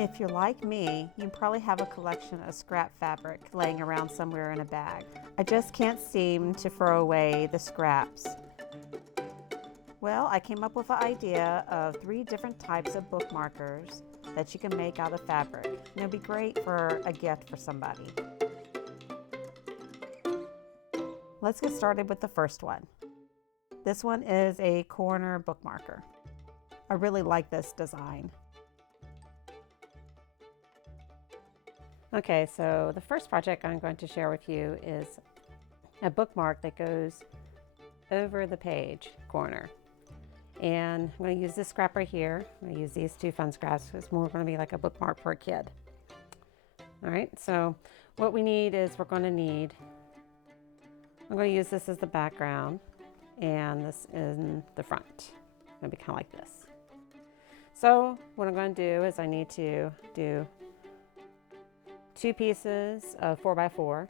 If you're like me, you probably have a collection of scrap fabric laying around somewhere in a bag. I just can't seem to throw away the scraps. Well, I came up with an idea of 3 different types of bookmarkers that you can make out of fabric. And it'll be great for a gift for somebody. Let's get started with the first one. This one is a corner bookmarker. I really like this design. Okay, so the first project I'm going to share with you is a bookmark that goes over the page corner. And I'm going to use this scrap right here. I'm going to use these 2 fun scraps. It's more going to be like a bookmark for a kid. All right, so what we need is I'm going to use this as the background and this in the front. It's going to be kind of like this. So what I'm going to do is I need to do 2 pieces of 4x4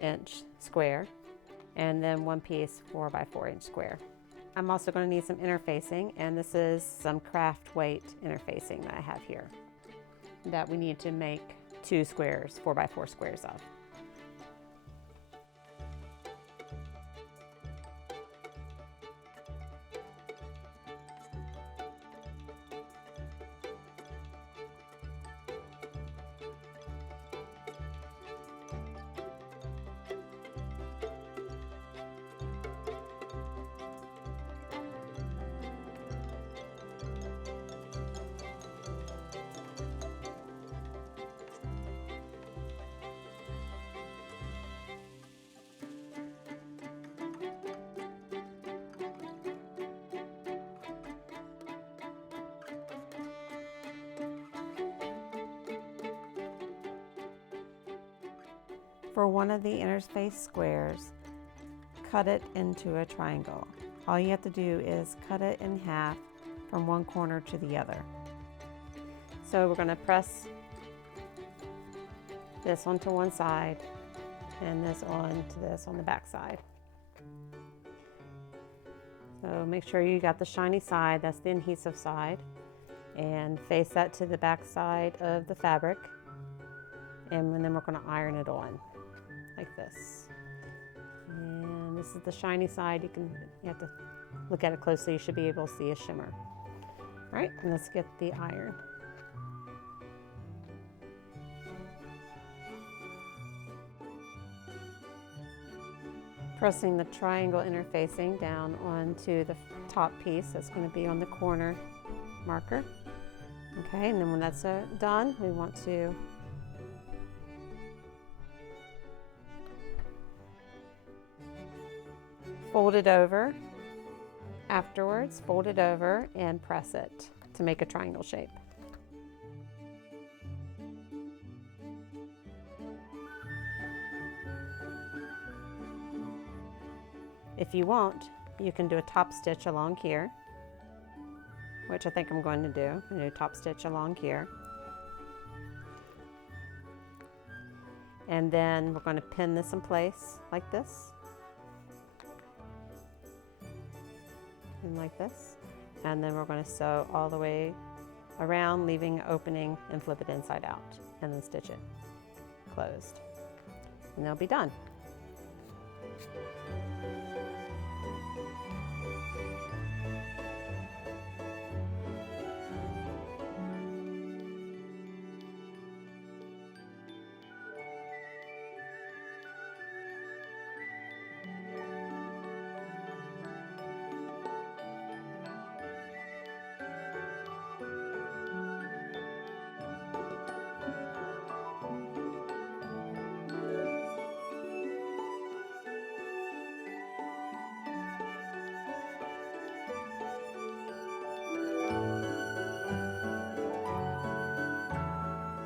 inch square and then 1 piece 4x4 inch square. I'm also going to need some interfacing, and this is some craft weight interfacing that I have here that we need to make 2 squares, 4x4 squares of. For one of the interface squares, cut it into a triangle. All you have to do is cut it in half from one corner to the other. So we're going to press this onto one side and this onto this on the back side. So make sure you got the shiny side, that's the adhesive side, and face that to the back side of the fabric. And then we're going to iron it on like this. And this is the shiny side. You have to look at it closely. You should be able to see a shimmer. All right, and let's get the iron. Pressing the triangle interfacing down onto the top piece that's going to be on the corner marker. Okay, and then when that's done, we want to fold it over. Afterwards, fold it over and press it to make a triangle shape. If you want, you can do a top stitch along here, which I think I'm going to do. I'm going to do a top stitch along here. And then we're going to pin this in place like this. And like this, and then we're going to sew all the way around, leaving an opening, and flip it inside out, and then stitch it closed, and they'll be done.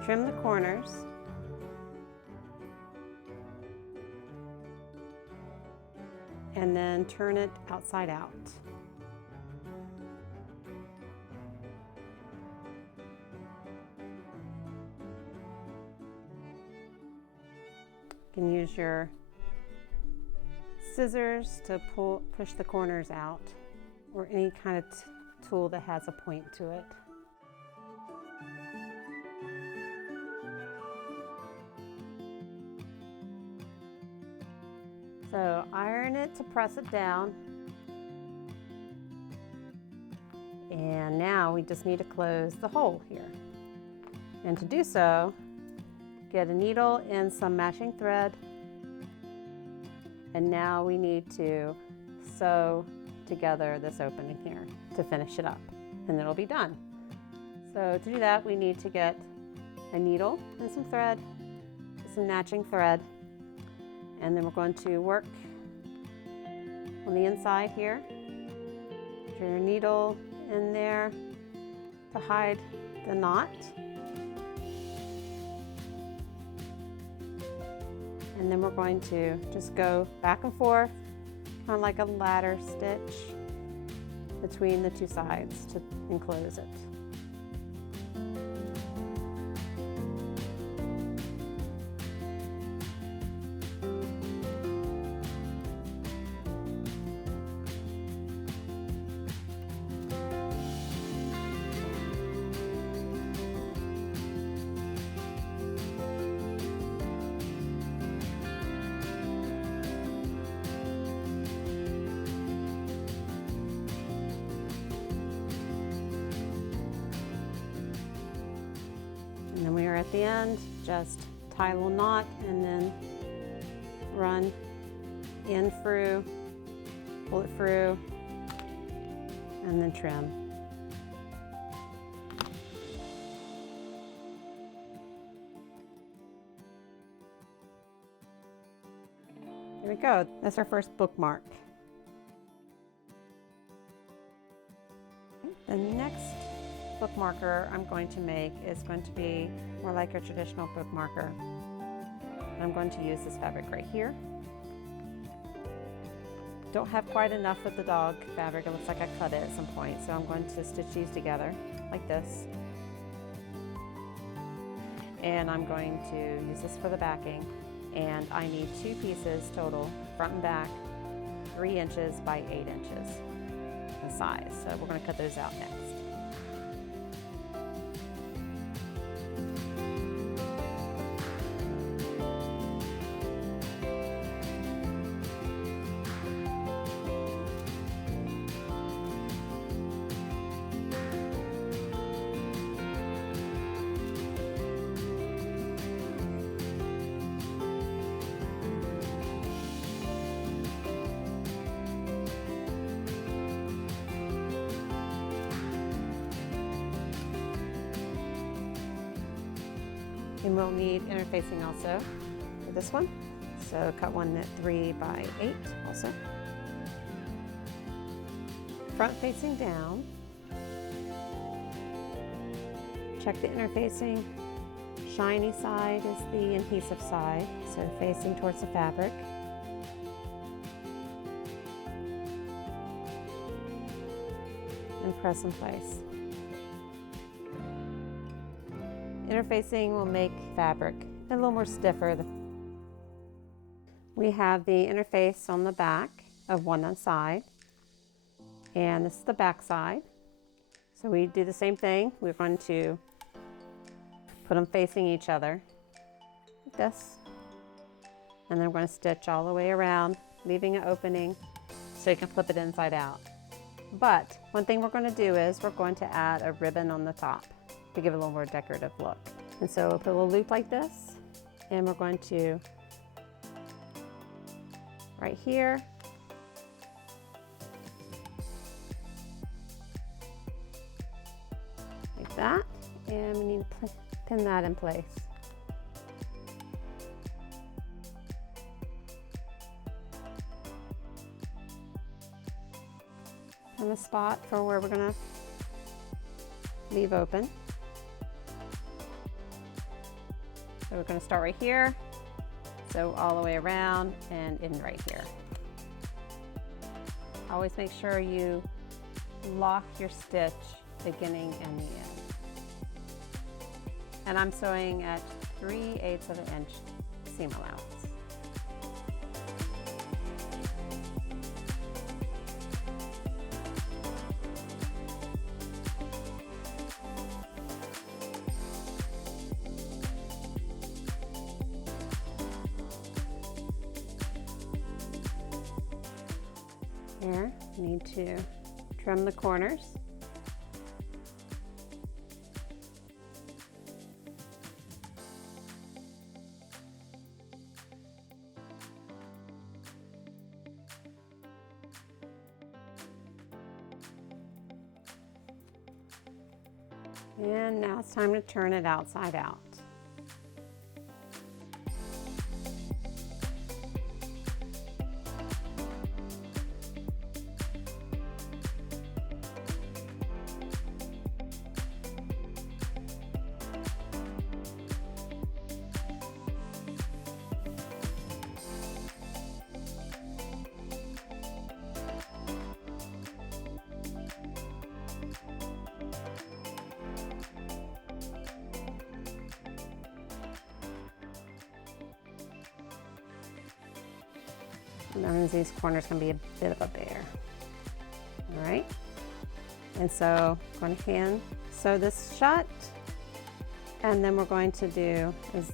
Trim the corners. And then turn it outside out. You can use your scissors to push the corners out, or any kind of tool that has a point to it. So iron it to press it down. And now we just need to close the hole here. And to do so, get a needle and some matching thread. And now we need to sew together this opening here to finish it up, and it'll be done. So to do that, we need to get a needle and some thread, some matching thread, and then we're going to work on the inside here. Put your needle in there to hide the knot. And then we're going to just go back and forth, kind of like a ladder stitch between the two sides to enclose it. And then we are at the end, just tie a little knot and then run in through, pull it through, and then trim. There we go, that's our first bookmark. The next bookmarker I'm going to make is going to be more like a traditional bookmarker. I'm going to use this fabric right here. Don't have quite enough of the dog fabric. It looks like I cut it at some point, so I'm going to stitch these together like this. And I'm going to use this for the backing. And I need 2 pieces total, front and back, 3 inches by 8 inches in size. So we're going to cut those out next. And we'll need interfacing also for this one. So cut one at 3 by 8 also. Front facing down. Check the interfacing. Shiny side is the adhesive side, so facing towards the fabric. And press in place. Interfacing will make fabric a little more stiffer. We have the interface on the back of one side, and this is the back side. So we do the same thing. We're going to put them facing each other like this, and then we're going to stitch all the way around, leaving an opening so you can flip it inside out. But one thing we're going to do is we're going to add a ribbon on the top to give it a little more decorative look. And so we'll put a little loop like this, and we're going to, right here, like that, and we need to pin that in place. And the spot for where we're going to leave open. So we're going to start right here, so all the way around and in right here. Always make sure you lock your stitch beginning and the end. And I'm sewing at 3/8 of an inch seam allowance. here, you need to trim the corners. And now it's time to turn it outside out. And that means these corners can be a bit of a bear. All right, and so I'm going to hand sew this shut, and then we're going to do is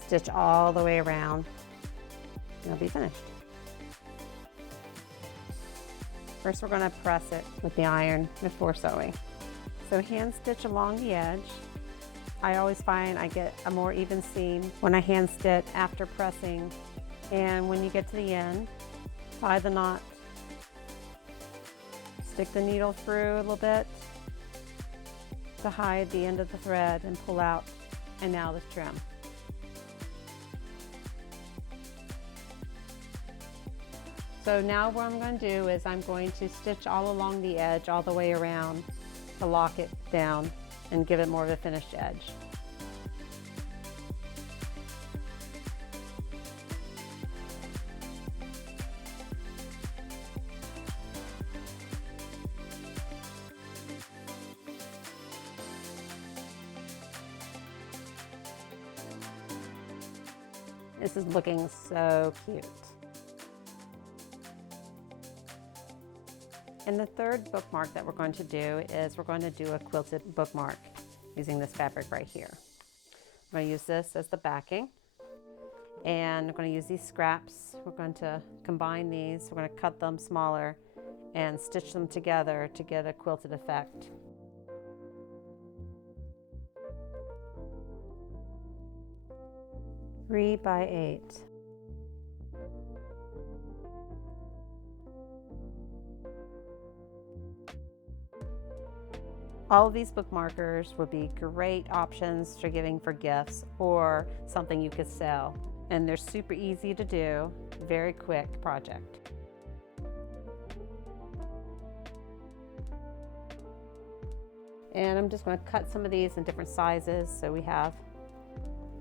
stitch all the way around, and it'll be finished. First, we're going to press it with the iron before sewing. So hand stitch along the edge. I always find I get a more even seam when I hand stitch after pressing. And when you get to the end, tie the knot, stick the needle through a little bit to hide the end of the thread and pull out, and now the trim. So now what I'm going to do is I'm going to stitch all along the edge all the way around to lock it down and give it more of a finished edge. This is looking so cute. And the third bookmark that we're going to do is we're going to do a quilted bookmark using this fabric right here. I'm going to use this as the backing, and I'm going to use these scraps. We're going to combine these. We're going to cut them smaller and stitch them together to get a quilted effect. Three by 8. All of these bookmarkers would be great options for giving for gifts or something you could sell. And they're super easy to do, very quick project. And I'm just going to cut some of these in different sizes so we have,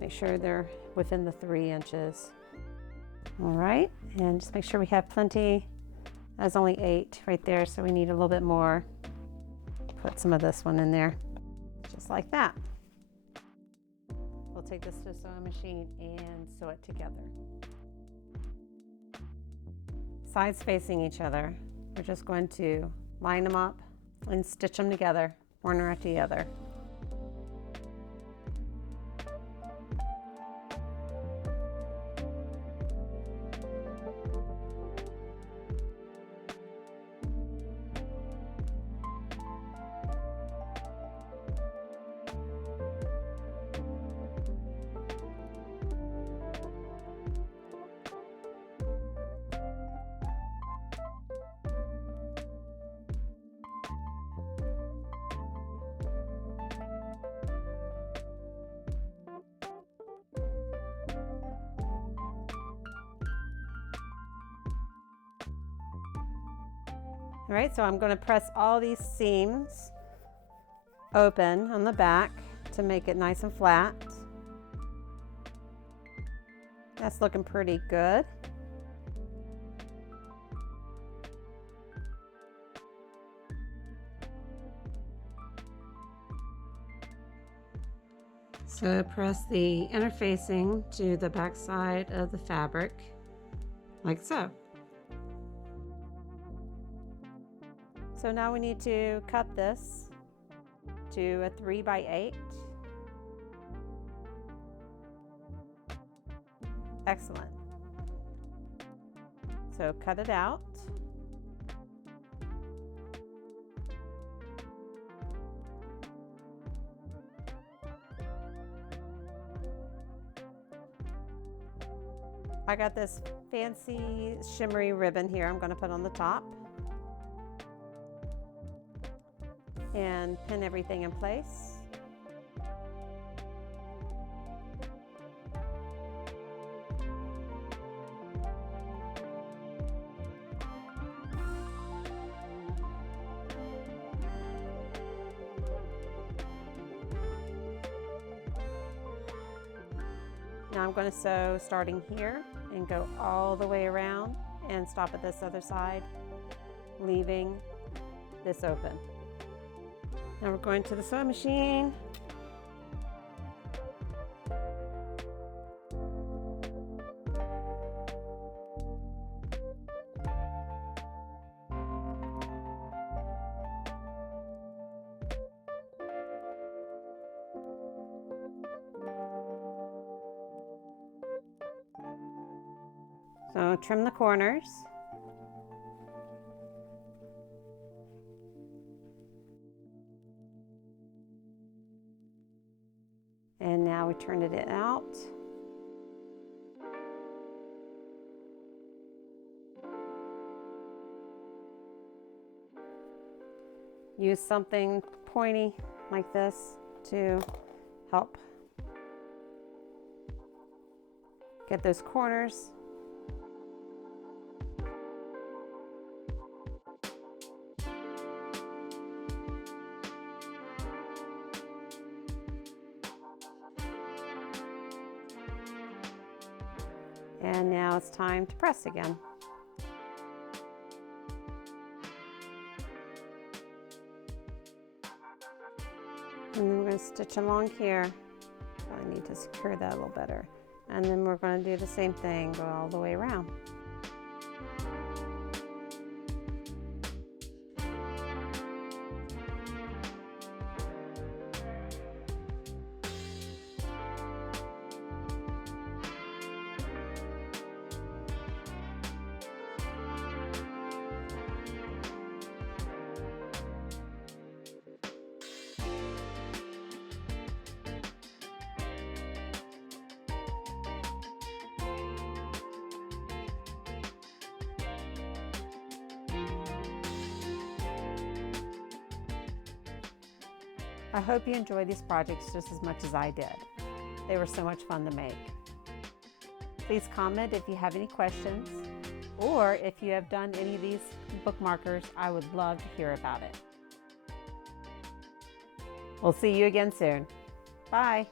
make sure they're within the 3 inches. All right, and just make sure we have plenty. That's only 8 right there, so we need a little bit more. Put some of this one in there, just like that. We'll take this to the sewing machine and sew it together. Sides facing each other, we're just going to line them up and stitch them together, corner after the other. All right, so I'm going to press all these seams open on the back to make it nice and flat. That's looking pretty good. So press the interfacing to the back side of the fabric, like so. So now we need to cut this to a 3 by 8. Excellent. So cut it out. I got this fancy shimmery ribbon here I'm going to put on the top and pin everything in place. Now I'm going to sew starting here and go all the way around and stop at this other side, leaving this open. Now we're going to the sewing machine. So trim the corners. And now we turned it out. Use something pointy like this to help get those corners. And now it's time to press again. And then we're going to stitch along here. I need to secure that a little better. And then we're going to do the same thing, go all the way around. I hope you enjoy these projects just as much as I did. They were so much fun to make. Please comment if you have any questions, or if you have done any of these bookmarkers, I would love to hear about it. We'll see you again soon. Bye.